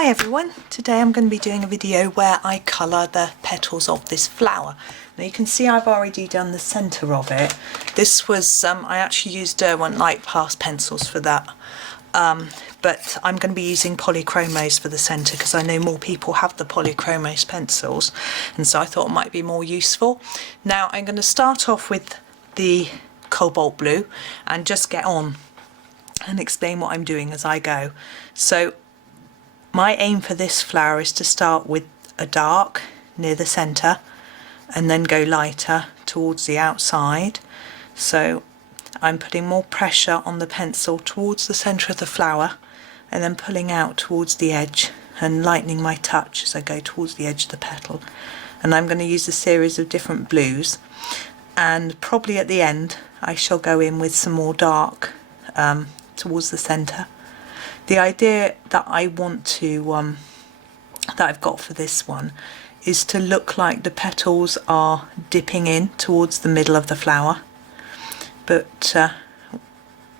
Hi everyone, today I'm going to be doing a video where I colour the petals of this flower. Now you can see I've already done the centre of it. This was, I actually used Derwent light pass pencils for that, but I'm going to be using Polychromos for the centre because I know more people have the Polychromos pencils, and so I thought it might be more useful. Now I'm going to start off with the cobalt blue and just get on and explain what I'm doing as I go. So my aim for this flower is to start with a dark near the centre and then go lighter towards the outside. So I'm putting more pressure on the pencil towards the centre of the flower and then pulling out towards the edge and lightening my touch as I go towards the edge of the petal. And I'm going to use a series of different blues, and probably at the end I shall go in with some more dark towards the centre. The idea that I want to, that I've got for this one, is to look like the petals are dipping in towards the middle of the flower, but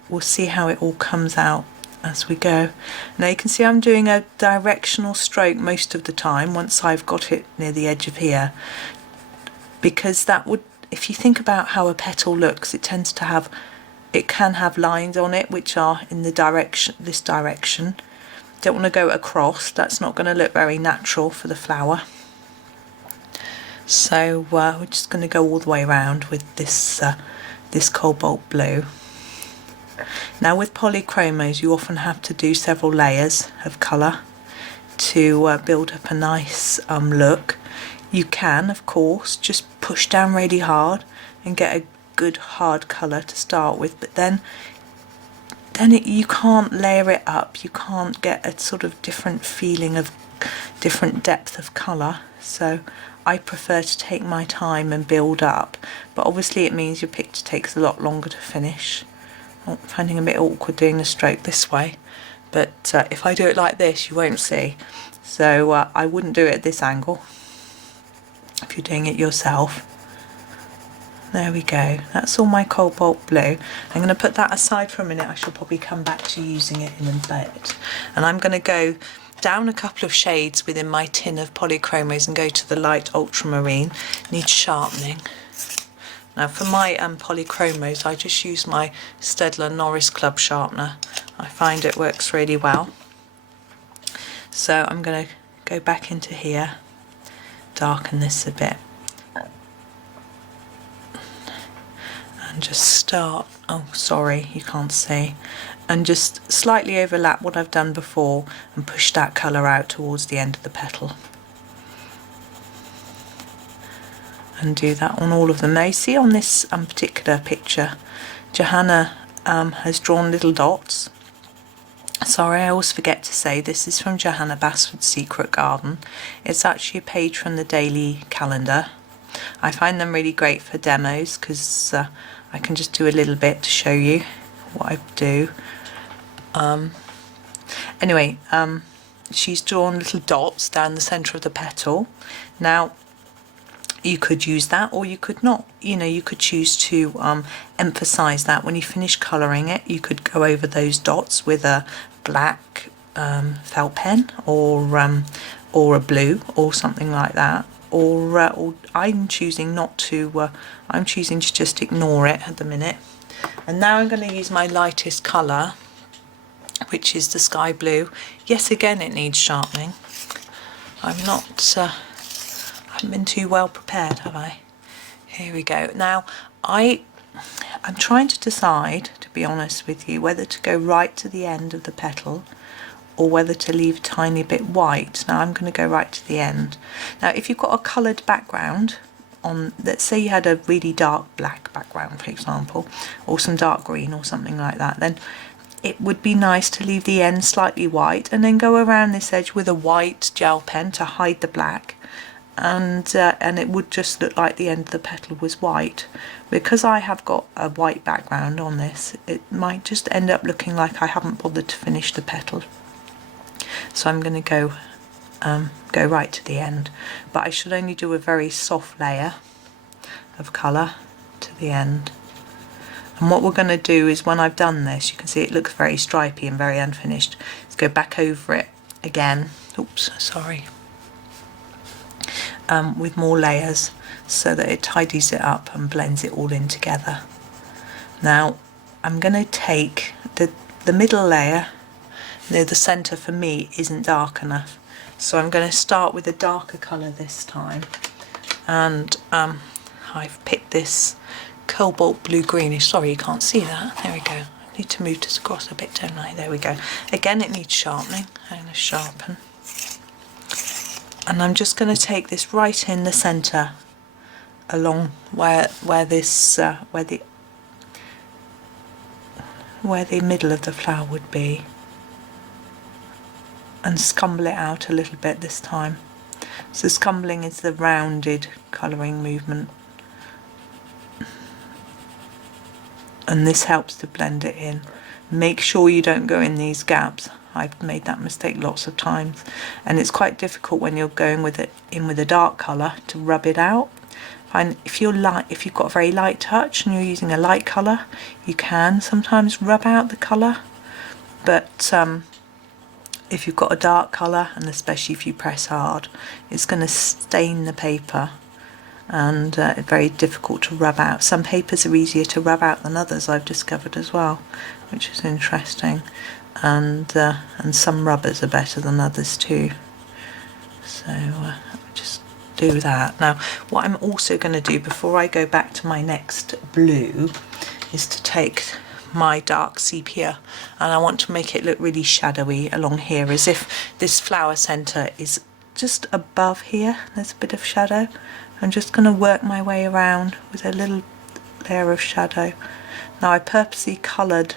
we'll see how it all comes out as we go. Now you can see I'm doing a directional stroke most of the time once I've got it near the edge of here, because that would, if you think about how a petal looks, it tends to have, it can have lines on it which are in the direction, this direction. Don't want to go across, that's not going to look very natural for the flower. So we're just going to go all the way around with this this cobalt blue. Now with Polychromos you often have to do several layers of colour to build up a nice look. You can of course just push down really hard and get a good hard colour to start with, but then you can't layer it up, you can't get a sort of different feeling of different depth of colour. So I prefer to take my time and build up, but obviously it means your picture takes a lot longer to finish. I'm finding it a bit awkward doing the stroke this way, but if I do it like this you won't see, so I wouldn't do it at this angle if you're doing it yourself. There we go, that's all my cobalt blue. I'm going to put that aside for a minute, I shall probably come back to using it in a bit. And I'm going to go down a couple of shades within my tin of Polychromos and go to the light ultramarine. Needs sharpening. Now for my Polychromos I just use my Staedtler Noris club sharpener. I find it works really well. So I'm going to go back into here, darken this a bit. And just start, oh sorry you can't see, and just slightly overlap what I've done before and push that colour out towards the end of the petal. And do that on all of them. Now you see on this particular picture Johanna has drawn little dots. Sorry, I always forget to say this is from Johanna Basford's Secret Garden. It's actually a page from the daily calendar. I find them really great for demos because I can just do a little bit to show you what I do. Anyway, she's drawn little dots down the centre of the petal. Now you could use that or you could not. You know, you could choose to emphasise that when you finish colouring it. You could go over those dots with a black felt pen or a blue or something like that. Or I'm choosing not to, I'm choosing to just ignore it at the minute. And now I'm going to use my lightest colour, which is the sky blue. Yes, again it needs sharpening. I haven't been too well prepared, have I? Here we go. Now I'm trying to decide, to be honest with you, whether to go right to the end of the petal or whether to leave a tiny bit white. Now I'm going to go right to the end. Now if you've got a coloured background on, let's say you had a really dark black background for example, or some dark green or something like that, then it would be nice to leave the end slightly white and then go around this edge with a white gel pen to hide the black, and it would just look like the end of the petal was white. Because I have got a white background on this, it might just end up looking like I haven't bothered to finish the petal. So I'm going to go right to the end, but I should only do a very soft layer of colour to the end. And what we're going to do is, when I've done this, you can see it looks very stripy and very unfinished. Let's go back over it again, oops, sorry, with more layers so that it tidies it up and blends it all in together. Now I'm going to take the middle layer. Now the centre for me isn't dark enough, so I'm going to start with a darker colour this time, and I've picked this cobalt blue greenish. Sorry you can't see that, there we go. I need to move this across a bit, don't I? There we go. Again, it needs sharpening. I'm going to sharpen. And I'm just going to take this right in the centre, along where the middle of the flower would be, and scumble it out a little bit this time. So scumbling is the rounded colouring movement, and this helps to blend it in. Make sure you don't go in these gaps. I've made that mistake lots of times, and it's quite difficult when you're going with it in with a dark colour to rub it out. And if you've got a very light touch and you're using a light colour, you can sometimes rub out the colour, but if you've got a dark colour, and especially if you press hard, it's going to stain the paper, and very difficult to rub out. Some papers are easier to rub out than others, I've discovered as well, which is interesting. And some rubbers are better than others too. So just do that. Now what I'm also going to do before I go back to my next blue is to take my dark sepia, and I want to make it look really shadowy along here, as if this flower centre is just above here. There's a bit of shadow. I'm just going to work my way around with a little layer of shadow. Now I purposely coloured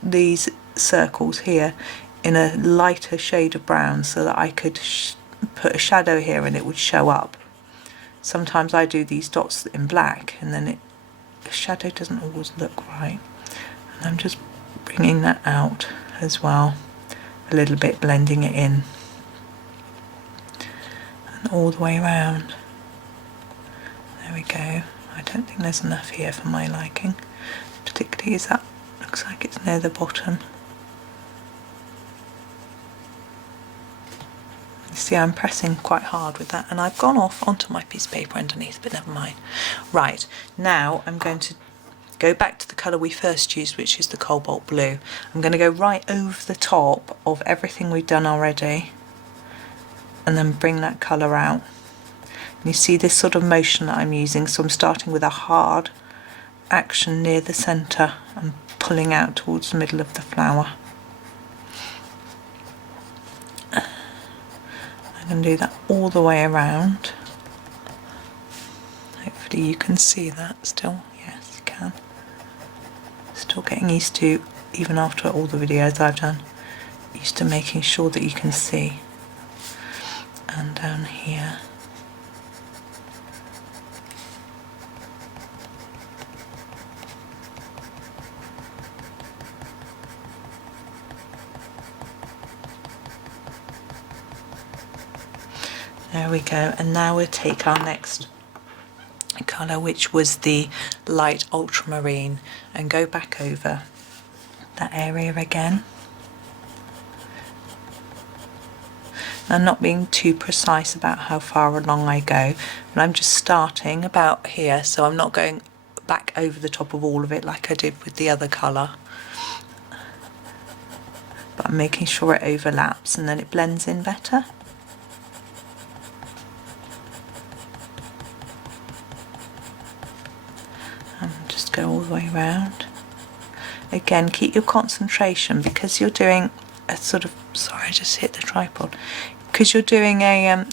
these circles here in a lighter shade of brown so that I could put a shadow here and it would show up. Sometimes I do these dots in black and then the shadow doesn't always look right, and I'm just bringing that out as well a little bit, blending it in and all the way around. There we go. I don't think there's enough here for my liking, particularly as that looks like it's near the bottom. See, I'm pressing quite hard with that, and I've gone off onto my piece of paper underneath, but never mind. Right, now I'm going to go back to the colour we first used, which is the cobalt blue. I'm going to go right over the top of everything we've done already, and then bring that colour out. And you see this sort of motion that I'm using, so I'm starting with a hard action near the centre and pulling out towards the middle of the flower. I'm going to do that all the way around. Hopefully you can see that still. Yes, you can. Still getting used to, even after all the videos I've done, used to making sure that you can see. And down here. There we go, and now we'll take our next colour, which was the light ultramarine, and go back over that area again. I'm not being too precise about how far along I go, but I'm just starting about here, so I'm not going back over the top of all of it like I did with the other colour. But I'm making sure it overlaps and then it blends in better. Just go all the way around. Again, keep your concentration, because you're doing a sort of, sorry I just hit the tripod, because you're doing a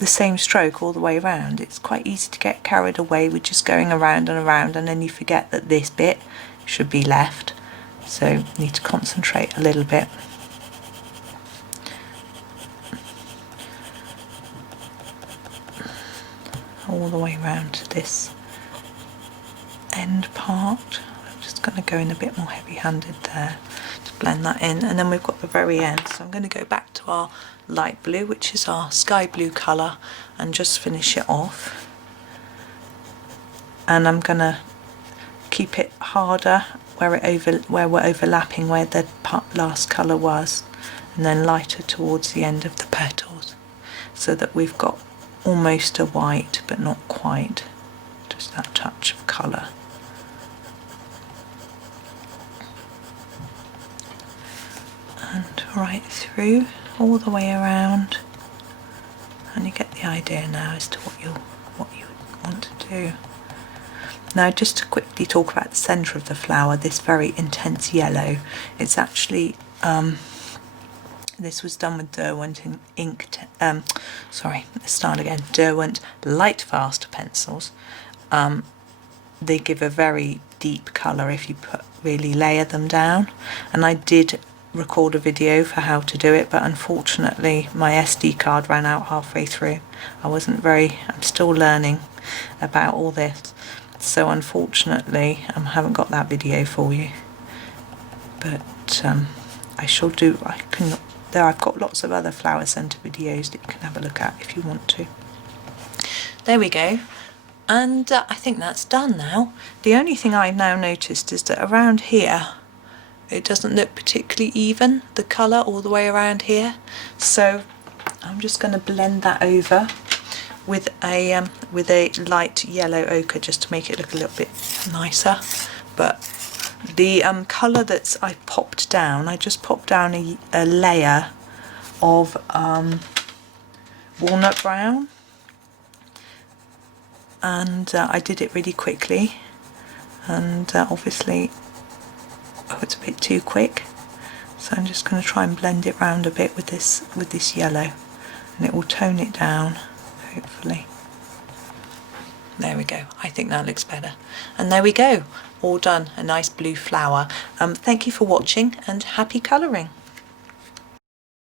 the same stroke all the way around. It's quite easy to get carried away with just going around and around, and then you forget that this bit should be left, so you need to concentrate a little bit. All the way around to this end part. I'm just going to go in a bit more heavy-handed there to blend that in, and then we've got the very end, so I'm going to go back to our light blue, which is our sky blue colour, and just finish it off. And I'm going to keep it harder where we're overlapping where the last colour was, and then lighter towards the end of the petals, so that we've got almost a white but not quite, just that touch of colour. And right through, all the way around, and you get the idea now as to what you want to do. Now, just to quickly talk about the centre of the flower, this very intense yellow, it's actually this was done with Derwent Derwent Light Fast pencils. They give a very deep colour if you really layer them down, and I did record a video for how to do it, but unfortunately my SD card ran out halfway through. I'm still learning about all this, so unfortunately I haven't got that video for you, but I shall do. I've got lots of other flower centre videos that you can have a look at if you want to. There we go. And I think that's done now. The only thing I now noticed is that around here it doesn't look particularly even, the colour all the way around here. So I'm just going to blend that over with a light yellow ochre just to make it look a little bit nicer. But the colour that I popped down, I just popped down a layer of walnut brown, and I did it really quickly, and obviously it's a bit too quick, so I'm just going to try and blend it round a bit with this yellow, and it will tone it down, hopefully. There we go. I think that looks better. And there we go, all done, a nice blue flower. Thank you for watching, and happy colouring.